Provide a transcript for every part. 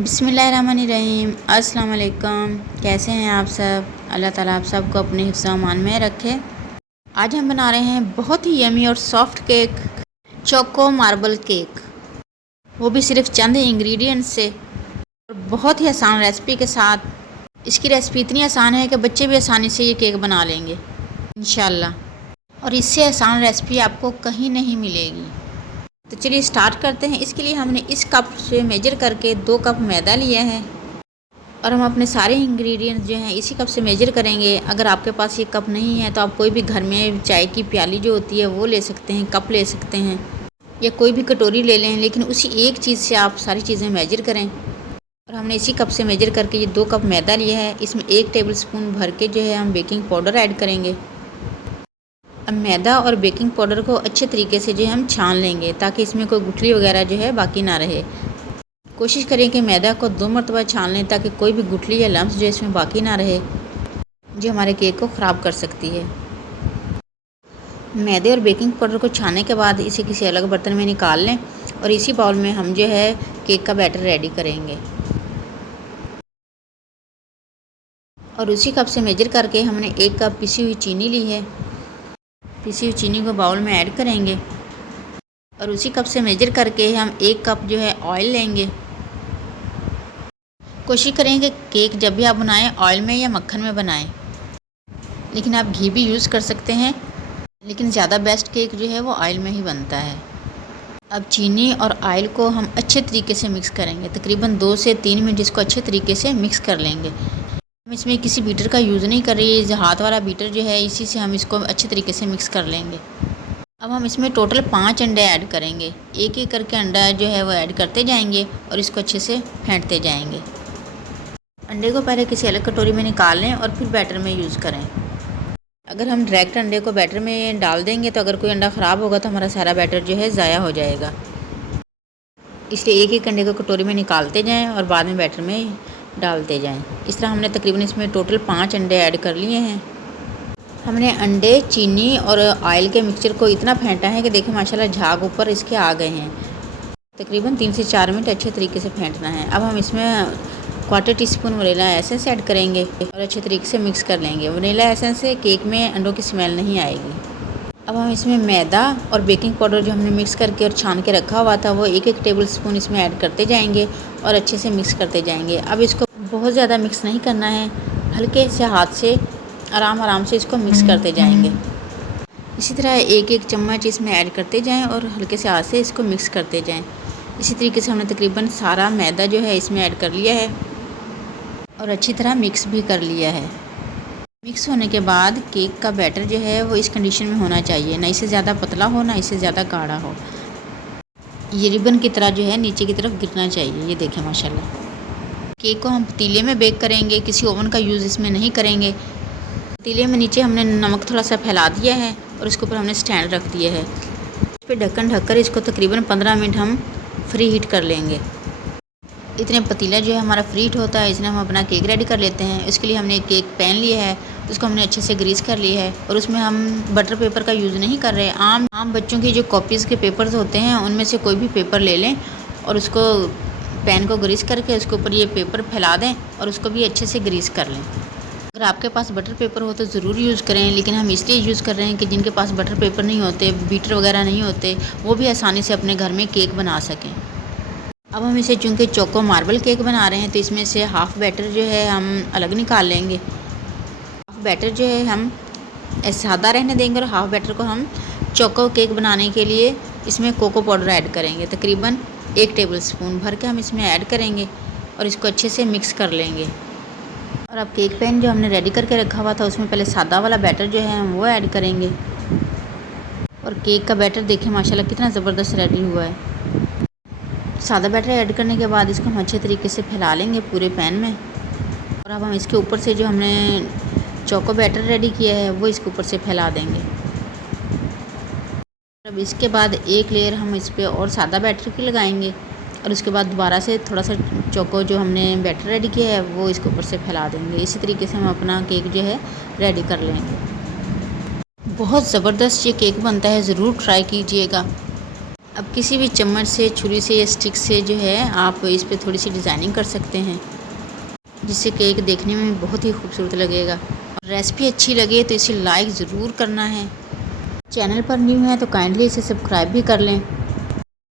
बिस्मिल्लाहिर्रहमानिर्रहीम। अस्सलाम वालेकुम। कैसे हैं आप सब? अल्लाह ताला आप सबको अपने हिफ्ज़ व अमान में रखे। आज हम बना रहे हैं बहुत ही यमी और soft cake, choco marble cake, वो भी सिर्फ चंद इंग्रेडिएंट्स से और बहुत ही आसान रेसिपी के साथ। इसकी रेसिपी इतनी आसान है कि बच्चे भी आसानी से ये केक बना लेंगे इंशाल्लाह, और इससे आसान रेसिपी आपको कहीं नहीं मिलेगी। तो चलिए स्टार्ट करते हैं। इसके लिए हमने इस कप से मेजर करके 2 कप मैदा लिया है और हम अपने सारे इंग्रेडिएंट्स जो हैं इसी कप से मेजर करेंगे। अगर आपके पास ये कप नहीं है तो आप कोई भी घर में चाय की प्याली जो होती है वो ले सकते हैं, कप ले सकते हैं, या कोई भी कटोरी ले लें, लेकिन उसी एक चीज़ से आप सारी चीज़ें मेजर करें। और हमने इसी कप से मेजर करके ये 2 कप मैदा लिया है। इसमें 1 टेबल स्पून भर के जो है हम बेकिंग पाउडर ऐड करेंगे। अब मैदा और बेकिंग पाउडर को अच्छे तरीके से जो है हम छान लेंगे ताकि इसमें कोई गुठली वगैरह जो है बाकी ना रहे। कोशिश करें कि मैदा को 2 मरतबा छान लें ताकि कोई भी गुठली या लम्स जो इसमें बाकी ना रहे, जो हमारे केक को ख़राब कर सकती है। मैदे और बेकिंग पाउडर को छानने के बाद इसे किसी अलग बर्तन में निकाल लें और इसी बाउल में हम जो है केक का बैटर रेडी करेंगे। और उसी कप से मेजर करके हमने 1 कप पिसी हुई चीनी ली है। पिसी हुई चीनी को बाउल में ऐड करेंगे और उसी कप से मेजर करके हम 1 कप जो है ऑयल लेंगे। कोशिश करें कि केक जब भी आप बनाएं ऑयल में या मक्खन में बनाएं, लेकिन आप घी भी यूज़ कर सकते हैं, लेकिन ज़्यादा बेस्ट केक जो है वो ऑयल में ही बनता है। अब चीनी और ऑयल को हम अच्छे तरीके से मिक्स करेंगे। तकरीबन 2 से 3 मिनट इसको अच्छे तरीके से मिक्स कर लेंगे। हम इसमें किसी बीटर का यूज़ नहीं कर रही है, जो हाथ वाला बीटर जो है इसी से हम इसको अच्छे तरीके से मिक्स कर लेंगे। अब हम इसमें टोटल 5 अंडे ऐड करेंगे। एक एक करके अंडा जो है वो ऐड करते जाएंगे और इसको अच्छे से फेंटते जाएंगे। अंडे को पहले किसी अलग कटोरी में निकाल लें और फिर बैटर में यूज़ करें। अगर हम डायरेक्ट अंडे को बैटर में डाल देंगे तो अगर कोई अंडा ख़राब होगा तो हमारा सारा बैटर जो है ज़ाया हो जाएगा। इसलिए एक एक अंडे को कटोरी में निकालते जाएं और बाद में बैटर में डालते जाएं। इस तरह हमने तकरीबन इसमें टोटल 5 अंडे ऐड कर लिए हैं। हमने अंडे, चीनी और ऑयल के मिक्सचर को इतना फेंटा है कि देखिए माशाल्लाह झाग ऊपर इसके आ गए हैं। तकरीबन 3 से 4 मिनट अच्छे तरीके से फेंटना है। अब हम इसमें 1/4 टीस्पून वनीला एसेंस ऐड करेंगे और अच्छे तरीके से मिक्स कर लेंगे। वनीला एसेंस से केक में अंडों की स्मेल नहीं आएगी। अब हम इसमें मैदा और बेकिंग पाउडर जो हमने मिक्स करके और छान के रखा हुआ था वो 1-1 टेबल स्पून इसमें ऐड करते जाएंगे और अच्छे से मिक्स करते जाएंगे। अब इसको बहुत ज़्यादा मिक्स नहीं करना है, हल्के से हाथ से आराम से इसको मिक्स करते जाएंगे। इसी तरह 1-1 चम्मच इसमें ऐड करते जाएं और हल्के से हाथ से इसको मिक्स करते जाएं। इसी तरीके से हमने तकरीबन सारा मैदा जो है इसमें ऐड कर लिया है और अच्छी तरह मिक्स भी कर लिया है। मिक्स होने के बाद केक का बैटर जो है वो इस कंडीशन में होना चाहिए, ना इससे ज़्यादा पतला हो ना इससे ज़्यादा गाढ़ा हो। ये रिबन की तरह जो है नीचे की तरफ गिरना चाहिए। ये देखें माशाल्लाह। केक को हम पतीले में बेक करेंगे, किसी ओवन का यूज़ इसमें नहीं करेंगे। पतीले में नीचे हमने नमक थोड़ा सा फैला दिया है और इसके ऊपर हमने स्टैंड रख दिया है। इस पर ढक्कन ढककर इसको तकरीबन 15 मिनट हम फ्री हीट कर लेंगे। इतने पतीला जो है हमारा फ्री हीट होता है, इसमें हम अपना केक रेडी कर लेते हैं। इसके लिए हमने एक केक पैन लिया है, उसको हमने अच्छे से ग्रीस कर लिया है और उसमें हम बटर पेपर का यूज़ नहीं कर रहे। आम बच्चों की जो कॉपीज़ के पेपर्स होते हैं उनमें से कोई भी पेपर ले लें और उसको पैन को ग्रीस करके उसके ऊपर ये पेपर फैला दें और उसको भी अच्छे से ग्रीस कर लें। अगर आपके पास बटर पेपर हो तो ज़रूर यूज़ करें, लेकिन हम इसलिए यूज़ कर रहे हैं कि जिनके पास बटर पेपर नहीं होते, बीटर वगैरह नहीं होते, वो भी आसानी से अपने घर में केक बना सकें। अब हम इसे चूँकि चोको मार्बल केक बना रहे हैं तो इसमें से हाफ़ बैटर जो है हम अलग निकाल लेंगे। हाफ़ बैटर जो है हम सादा रहने देंगे और हाफ़ बैटर को हम चोको केक बनाने के लिए इसमें कोको पाउडर ऐड करेंगे। तकरीबन 1 टेबल स्पून भर के हम इसमें ऐड करेंगे और इसको अच्छे से मिक्स कर लेंगे। और अब केक पैन जो हमने रेडी करके रखा हुआ था उसमें पहले सादा वाला बैटर जो है हम वो ऐड करेंगे। और केक का बैटर देखें माशाल्लाह कितना ज़बरदस्त रेडी हुआ है। सादा बैटर ऐड करने के बाद इसको हम अच्छे तरीके से फैला लेंगे पूरे पैन में। और अब हम इसके ऊपर से जो हमने चोको बैटर रेडी किया है वो इसके ऊपर से फैला देंगे। अब इसके बाद एक लेयर हम इस पर और सादा बैटर की लगाएंगे और उसके बाद दोबारा से थोड़ा सा चोको जो हमने बैटर रेडी किया है वो इसके ऊपर से फैला देंगे। इसी तरीके से हम अपना केक जो है रेडी कर लेंगे। बहुत ज़बरदस्त ये केक बनता है, ज़रूर ट्राई कीजिएगा। अब किसी भी चम्मच से, छुरी से या स्टिक से जो है आप इस पे थोड़ी सी डिज़ाइनिंग कर सकते हैं, जिससे केक देखने में बहुत ही खूबसूरत लगेगा। रेसिपी अच्छी लगे तो इसे लाइक ज़रूर करना है। चैनल पर न्यू है तो काइंडली इसे सब्सक्राइब भी कर लें।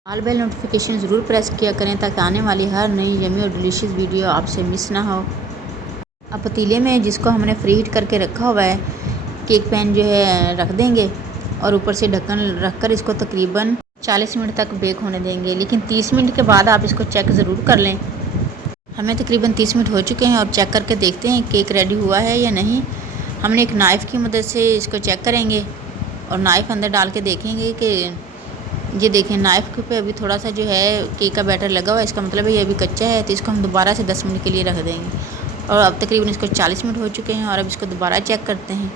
ऑल बेल नोटिफिकेशन ज़रूर प्रेस किया करें ताकि आने वाली हर नई यमी और डिलीशियस वीडियो आपसे मिस ना हो। अब पतीले में जिसको हमने फ्री हीट करके रखा हुआ है, केक पैन जो है रख देंगे और ऊपर से ढक्कन रखकर इसको तकरीबन 40 मिनट तक बेक होने देंगे। लेकिन 30 मिनट के बाद आप इसको चेक ज़रूर कर लें। हमें तकरीबन 30 मिनट हो चुके हैं और चेक करके देखते हैं केक रेडी हुआ है या नहीं। हमने एक नाइफ़ की मदद से इसको चेक करेंगे और नाइफ़ अंदर डाल के देखेंगे कि ये देखें नाइफ़ पे अभी थोड़ा सा जो है केक का बैटर लगा हुआ है, इसका मतलब है ये अभी कच्चा है। तो इसको हम दोबारा से 10 मिनट के लिए रख देंगे। और अब तकरीबन इसको 40 मिनट हो चुके हैं और अब इसको दोबारा चेक करते हैं।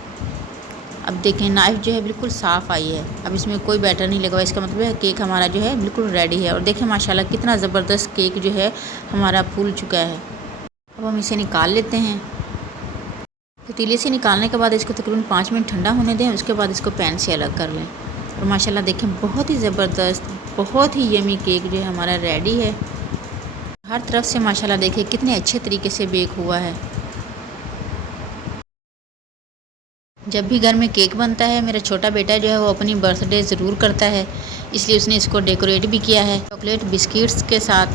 अब देखें नाइफ़ जो है बिल्कुल साफ़ आई है, अब इसमें कोई बैटर नहीं लगा हुआ, इसका मतलब है केक हमारा जो है बिल्कुल रेडी है। और देखें माशाल्लाह कितना ज़बरदस्त केक जो है हमारा फूल चुका है। अब हम इसे निकाल लेते हैं। पतीले से निकालने के बाद इसको तकरीबन 5 मिनट ठंडा होने दें, उसके बाद इसको पैन से अलग कर लें। और माशाल्लाह देखें बहुत ही ज़बरदस्त, बहुत ही यमी केक जो है हमारा रेडी है। हर तरफ से माशाल्लाह देखें कितने अच्छे तरीके से बेक हुआ है। जब भी घर में केक बनता है, मेरा छोटा बेटा जो है वो अपनी बर्थडे ज़रूर करता है, इसलिए उसने इसको डेकोरेट भी किया है चॉकलेट बिस्किट्स के साथ।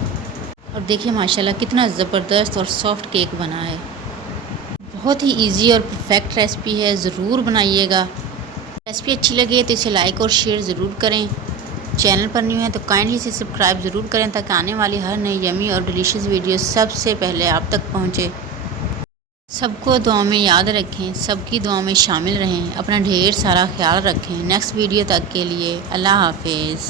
और देखिए माशाल्लाह कितना ज़बरदस्त और सॉफ्ट केक बना है। बहुत ही इजी और परफेक्ट रेसिपी है, ज़रूर बनाइएगा। रेसिपी अच्छी लगे तो इसे लाइक और शेयर ज़रूर करें। चैनल पर न्यू है तो काइंडली इसे सब्सक्राइब ज़रूर करें ताकि आने वाली हर नई यमी और डिलीशियस वीडियो सबसे पहले आप तक पहुँचे। सबको दुआ में याद रखें, सबकी दुआ में शामिल रहें, अपना ढेर सारा ख्याल रखें। नेक्स्ट वीडियो तक के लिए अल्लाह हाफिज़।